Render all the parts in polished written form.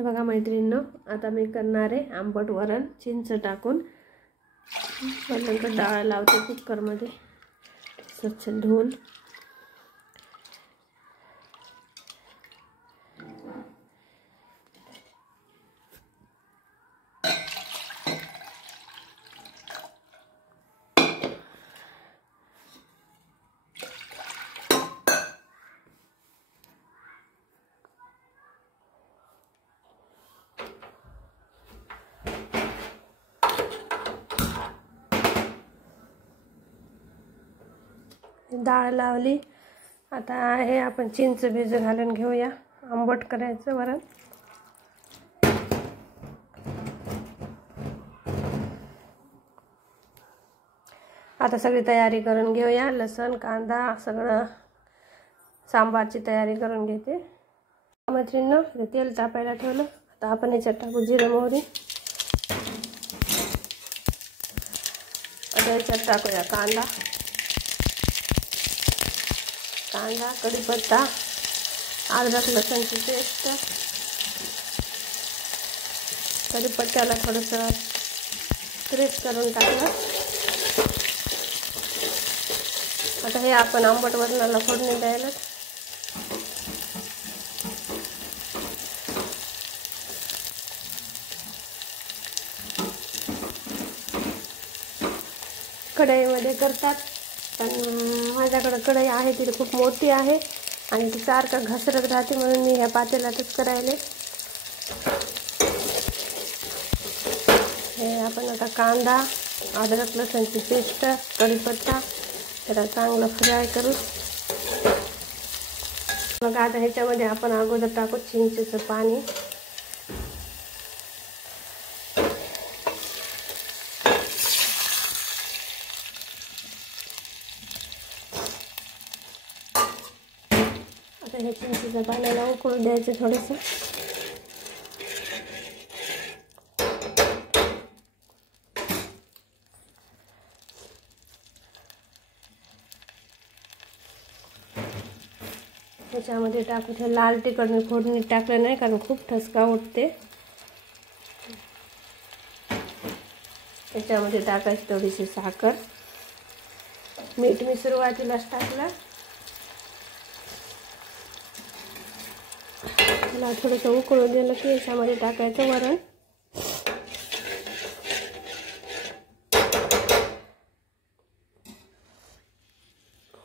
हे बघा मैत्रिणींनो, आता मी करणार आहे आंबट वरण चिंच टाकून। पहिल्यांदा डाळ लावते कुकरमध्ये स्वच्छ धुवून। डाळ लावली, आता हे आपण चिंच भिजू घालून घेऊया। आंबट करायचं वरण। आता सगळी तयारी करून घेऊया। लसूण कांदा सगळं सांबारची तयारी करून घेते। मैत्रिणींनो, तेल तापायला ठेवलं, आता आपण याच्यात टाकू जिरे मोहरी। आता याच्यात टाकूया कांदा कढीपत्ता, अद्रक लसूणची पेस्ट। कढीपत्त्याला थोडंसं क्रश करून टाकलं। आता हे आपण आंबट वरणाला फोडणी द्यायला। कढईमध्ये करतात, पण माझ्याकडे कढई आहे ती खूप मोठी आहे आणि ती सारखं घसरत राहते, म्हणून मी ह्या पातेल्यातच करायले। हे आपण आता कांदा अद्रक लसूणची पेस्ट कढीपत्ता त्याला चांगलं फ्राय करू। मग आता ह्याच्यामध्ये आपण अगोदर टाकू चिंचेचं पाणी। आता हे चिंचेच्या पाण्याला उकळू द्यायचं थोडंसं। त्याच्यामध्ये टाकू ते लाल तिखट मी फोडणी टाकलं नाही, कारण खूप ठसका उठते। त्याच्यामध्ये टाकायची थोडीशी साखर, मीठ मी सुरुवातीलाच टाकलं। त्याला थोडंसं उकळू दिलं की याच्यामध्ये टाकायचं वरण।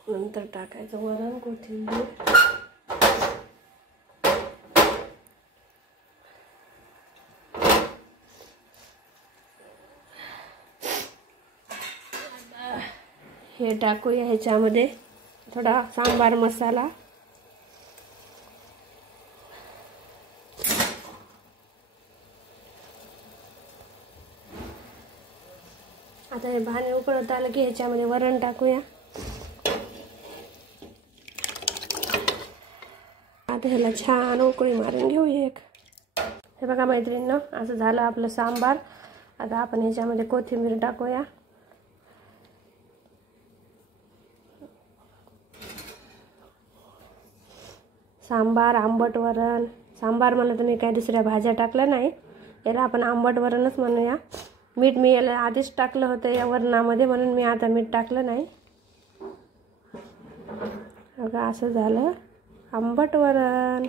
नंतर टाकायचं वरण, कोथिंबीर। हे टाकूया ह्याच्यामध्ये थोडा सांबार मसाला। आता हे पाणी उकळत आलं की ह्याच्यामध्ये वरण टाकूया। आता ह्याला छान उकळी मारून घेऊया एक। हे बघा मैत्रिणींनो, असं झालं आपलं सांबार। आता आपण ह्याच्यामध्ये कोथिंबीर टाकूया। सांबार आंबट वरण, सांबार म्हणलं तर मी काही दुसऱ्या भाज्या टाकल्या नाही, याला आपण आंबट वरणच म्हणूया। मीठ मी याला आधीच टाकलं होतं या वरणामध्ये, म्हणून मी आता मीठ टाकलं नाही। बघा असं झालं आंबट वरण।